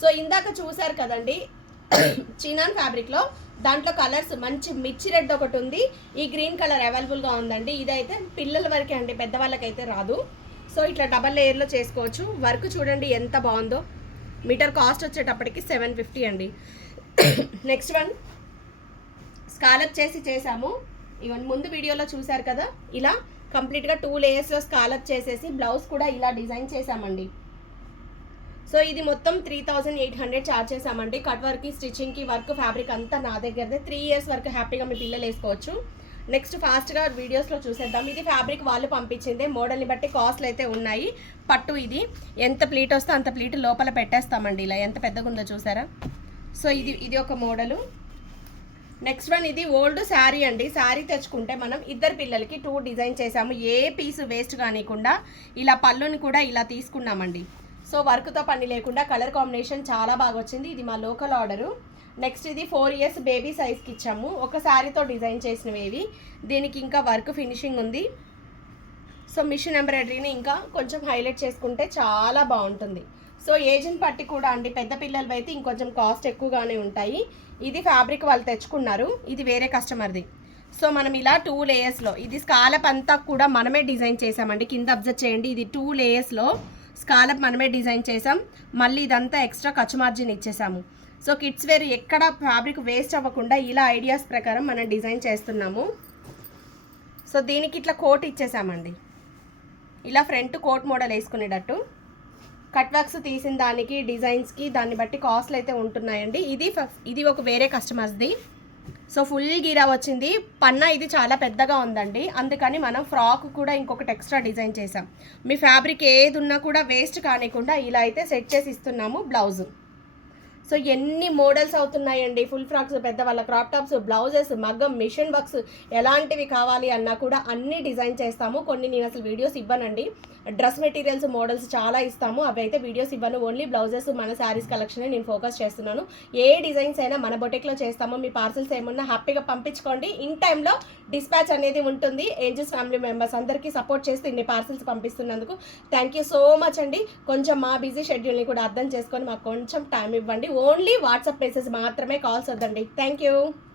So ఇందాక చూసారు కదండి చినాన్ ఫ్యాబ్రిక్లో, దాంట్లో కలర్స్ మంచి మిర్చి రెడ్ ఒకటి ఉంది, ఈ గ్రీన్ కలర్ అవైలబుల్గా ఉందండి. ఇదైతే పిల్లల వరకే అండి, పెద్దవాళ్ళకైతే రాదు. సో ఇట్లా డబల్ లేయర్లో చేసుకోవచ్చు. వర్క్ చూడండి ఎంత బాగుందో. మీటర్ కాస్ట్ వచ్చేటప్పటికి 750 అండి. నెక్స్ట్ వన్ స్కాలప్ చేసాము. ఇవన్నీ ముందు వీడియోలో చూసారు కదా, ఇలా కంప్లీట్గా 2 లేయర్స్లో స్కాలప్ చేసేసి బ్లౌజ్ కూడా ఇలా డిజైన్ చేసామండి. సో ఇది మొత్తం 3800 ఛార్జ్ చేసామండి. కట్ వర్క్కి, స్టిచ్చింగ్కి, వర్క్, ఫ్యాబ్రిక్ అంతా నా దగ్గరదే. 3 ఇయర్స్ వరకు హ్యాపీగా మీ పిల్లలు వేసుకోవచ్చు. నెక్స్ట్ ఫాస్ట్గా వీడియోస్లో చూసేద్దాం. ఇది ఫ్యాబ్రిక్ వాళ్ళు పంపించిందే, మోడల్ని బట్టి కాస్ట్లు అయితే ఉన్నాయి. పట్టు ఇది ఎంత ప్లీట్ వస్తే అంత ప్లీట్ లోపల పెట్టేస్తామండి. ఇలా ఎంత పెద్దగా ఉందో చూసారా. సో ఇది ఒక మోడలు. నెక్స్ట్ వన్ ఇది ఓల్డ్ శారీ అండి. శారీ తెచ్చుకుంటే మనం ఇద్దరు పిల్లలకి 2 డిజైన్ చేసాము. ఏ పీసు వేస్ట్ కానికుండా ఇలా పళ్ళుని కూడా ఇలా తీసుకున్నామండి. సో వర్క్తో పని లేకుండా కలర్ కాంబినేషన్ చాలా బాగా వచ్చింది. ఇది మా లోకల్ ఆర్డరు. నెక్స్ట్ ఇది 4 ఇయర్స్ బేబీ సైజ్కి ఇచ్చాము. ఒక శారీతో డిజైన్ చేసినవి. దీనికి ఇంకా వర్క్ ఫినిషింగ్ ఉంది. సో మిషన్ ఎంబ్రాయిడరీని ఇంకా కొంచెం హైలైట్ చేసుకుంటే చాలా బాగుంటుంది. సో ఏజ్ని బట్టి కూడా అండి, పెద్ద పిల్లలు అయితే ఇంకొంచెం కాస్ట్ ఎక్కువగానే ఉంటాయి. ఇది ఫ్యాబ్రిక్ వాళ్ళు తెచ్చుకున్నారు, ఇది వేరే కస్టమర్ది. సో మనం ఇలా 2 లేయర్స్లో, ఇది స్కాలప్ అంతా కూడా మనమే డిజైన్ చేసామండి. కింద అబ్జర్వ్ చేయండి, ఇది 2 లేయర్స్లో స్కాలప్ మనమే డిజైన్ చేసాం. మళ్ళీ ఇదంతా ఎక్స్ట్రా ఖర్చు మార్జిన్ ఇచ్చేసాము. సో కిడ్స్ వేర్ ఎక్కడ ఫ్యాబ్రిక్ వేస్ట్ అవ్వకుండా ఇలా ఐడియాస్ ప్రకారం మనం డిజైన్ చేస్తున్నాము. సో దీనికి ఇట్లా కోట్ ఇచ్చేసామండి. ఇలా ఫ్రంట్ కోట్ మోడల్ వేసుకునేటట్టు. కట్ వర్క్స్ తీసిన దానికి, డిజైన్స్కి దాన్ని బట్టి కాస్ట్లు అయితే ఉంటున్నాయండి. ఇది ఒక వేరే కస్టమర్స్ది. సో ఫుల్ గీరా వచ్చింది. పన్నా ఇది చాలా పెద్దగా ఉందండి, అందుకని మనం ఫ్రాక్ కూడా ఇంకొకటి ఎక్స్ట్రా డిజైన్ చేసాం. మీ ఫ్యాబ్రిక్ ఏది ఉన్నా కూడా వేస్ట్ కానికుండా ఇలా అయితే సెట్ చేసి ఇస్తున్నాము బ్లౌజు. సో ఎన్ని మోడల్స్ అవుతున్నాయండి. ఫుల్ ఫ్రాక్స్, పెద్దవాళ్ళ క్రాప్ టాప్స్, బ్లౌజెస్, మగ్గం, మిషన్ వర్క్స్, ఎలాంటివి కావాలి అన్నా కూడా అన్ని డిజైన్ చేస్తాము. కొన్ని నేను అసలు వీడియోస్ ఇవ్వనండి. డ్రెస్ మెటీరియల్స్ మోడల్స్ చాలా ఇస్తాము, అవి అయితే వీడియోస్ ఇవ్వను. ఓన్లీ బ్లౌజెస్, మన శారీస్ కలెక్షనే నేను ఫోకస్ చేస్తున్నాను. ఏ డిజైన్స్ అయినా మన బొటిక్లో చేస్తాము. మీ పార్సల్స్ ఏమన్నా హ్యాపీగా పంపించుకోండి. ఇన్ టైంలో డిస్పాచ్ అనేది ఉంటుంది. ఏంజల్స్ ఫ్యామిలీ మెంబర్స్ అందరికీ సపోర్ట్ చేస్తూ ఇన్ని పార్సల్స్ పంపిస్తున్నందుకు థ్యాంక్ యూ సో మచ్ అండి. కొంచెం మా బిజీ షెడ్యూల్ని కూడా అర్థం చేసుకొని మాకు కొంచెం టైం ఇవ్వండి. ఓన్లీ వాట్సాప్ మెసేజ్ మాత్రమే, కాల్స్ వద్దండి. Thank you.